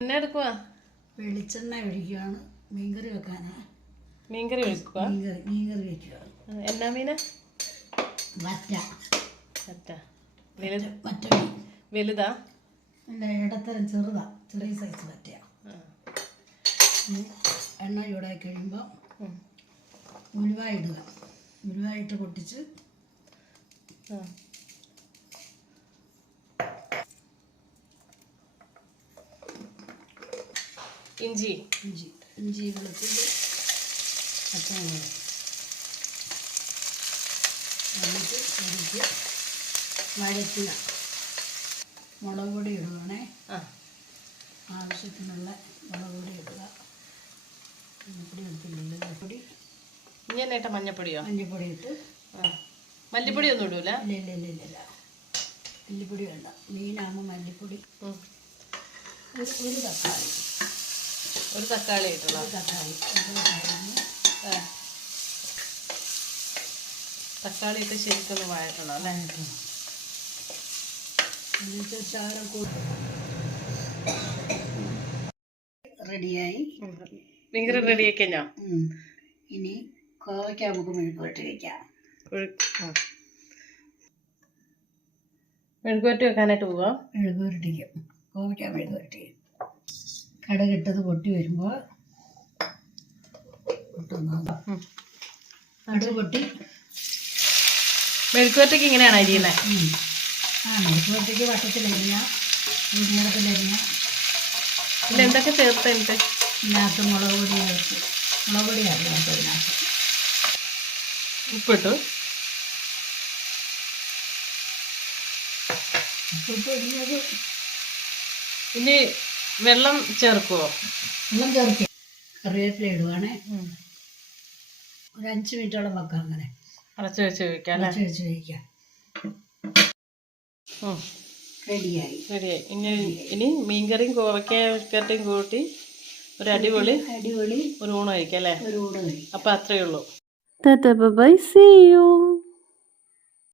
എന്നെ എടുക്കുക വെളിച്ചെണ്ണ ഒഴിക്കുകയാണ് മീൻകറി വെക്കാനാ. മീൻകറി വെക്കുക. മീൻകറി വെക്കുക. എന്നാ മീന്? വറ്റ. വറ്റ വറ്റ വലുതാ? അല്ല, ഇടത്തരം ചെറുതാ, ചെറിയ സൈസ് വറ്റയാ. എണ്ണ ചൂടായി കഴിയുമ്പോൾ ഉലുവ ഇടുക. ഉലുവായിട്ട് പൊട്ടിച്ച് ഇഞ്ചി വെളുത്തുള്ളി പച്ചമുളക് എന്നിട്ട് പൊടിച്ച് വഴറ്റുക. മുളക് പൊടി ഇടുകയാണേ. ആവശ്യത്തിനുള്ള മുളക് പൊടി ഇടുക. മഞ്ഞപ്പൊടി എടുത്തില്ലല്ലോ. മഞ്ഞപ്പൊടി ഇങ്ങനെ മഞ്ഞപ്പൊടിയോ? മഞ്ഞപ്പൊടി ഇട്ട്. മല്ലിപ്പൊടി ഒന്നും ഇടൂല? ഇല്ല. മല്ലിപ്പൊടി വേണ്ട. മീനാകുമ്പോൾ മല്ലിപ്പൊടി. ഒരു തക്കാളി ഇട്ടുള്ള തക്കാളി ഇട്ട് ശരിക്കൊന്ന് വഴറ്റണം അല്ലേ? റെഡിയായി. ഭയങ്കര റെഡിയാക്കി ഞാൻ. ഇനി കോവയ്ക്ക നമുക്ക് മെഴുകുവരട്ടി വയ്ക്കാം. മെഴുകുവരട്ടി വെക്കാനായിട്ട് പോവാം. മെഴുകുവരട്ടിക്കും കോവയ്ക്ക മെഴുകുവരട്ടി. കടുകിട്ടത് പൊട്ടി വരുമ്പോൾ കടുക് പൊട്ടി. മെഴുകുവരട്ടിക്ക് ഇങ്ങനെയാണ് അരിയുന്നത്? മെഴുകുവരട്ടിക്ക് വട്ടത്തിലരിഞ്ഞ, നീളത്തിലരിഞ്ഞ. പിന്നെ എന്തൊക്കെ ചേർത്തിട്ട്? ഇതിനകത്ത് മുളക് പൊടി ചേർത്ത്. മുളക് പൊടി അറിയാം ഇതിനകത്ത്. ഉപ്പിട്ടു. ഉപ്പിട്ട് ഇടുന്നത്. ഇനി വെള്ളം ചേർക്കുമോ? വെള്ളം ചേർക്കുക. കറിവേപ്പില ഇടുവാണേ. ഒരു 5 മിനിറ്റോളം വെക്കാം. അങ്ങനെ അടച്ചു വെച്ച് കഴിക്കാം അല്ലേ? അടച്ചു വെച്ച് കഴിക്കാം. റെഡിയായി. ഇനി മീൻകറിയും കോവയ്ക്കയും കൂട്ടി ഒരു അടിപൊളി ഒരു ഊണ് കഴിക്കാം അല്ലേ? ഒരു ഊണ് കഴിക്കാം. അപ്പം അത്രയേ ഉള്ളൂ. Bye, see you.